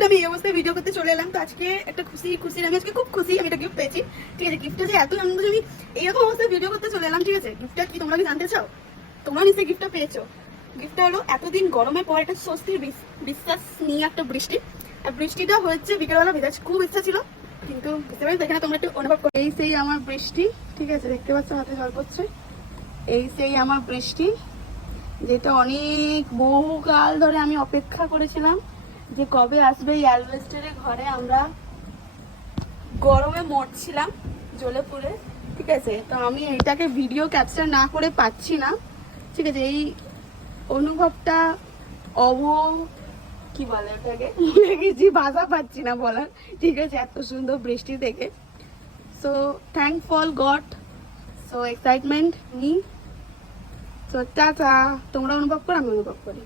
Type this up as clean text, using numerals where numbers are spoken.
বন্ধুরা আমি এই অবস্থায় ভিডিও করতে চলে এলাম। তো আজকে একটা খুশির আমি আজকে খুব খুশি, আমি একটা গিফট পেয়েছি। ঠিক আছে, গিফটটা যে এত আনন্দ, আমি এইরকম অবস্থায় ভিডিও করতে চলে এলাম। ঠিক আছে, গিফটটা কি তোমরা কি জানতে চাও? তোমরা নিশ্চয়ই গিফটটা পেয়েছো। গিফটটা হলো এতদিন গরমের পর একটা স্বস্তির বিশ্বাস নিয়ে একটা বৃষ্টি। আর বৃষ্টিটা হচ্ছে বিকেলবেলা ভেজা, খুব ইচ্ছা ছিল কিন্তু বুঝতে পারি এখানে তোমরা একটু অনুভব করো। এই সেই আমার বৃষ্টি, ঠিক আছে, দেখতে পাচ্ছ হাতে জল পড়ছে। এই সেই আমার বৃষ্টি, যেটা অনেক বহুকাল ধরে আমি অপেক্ষা করেছিলাম যে কবে আসবে। এই অ্যালবেস্টারের ঘরে আমরা গরমে মরছিলাম জ্বলে পুড়ে। ঠিক আছে, তো আমি এইটাকে ভিডিও ক্যাপচার না করে পাচ্ছি না। ঠিক আছে, এই অনুভবটা কি বলে ওটাকে, ভুলে গেছি, ভাষা পাচ্ছি না বলার। ঠিক আছে, এত সুন্দর বৃষ্টি দেখে। So thankful god, so excitement me. তো টাটা, তোমরা অনুভব করো, আমি অনুভব করি।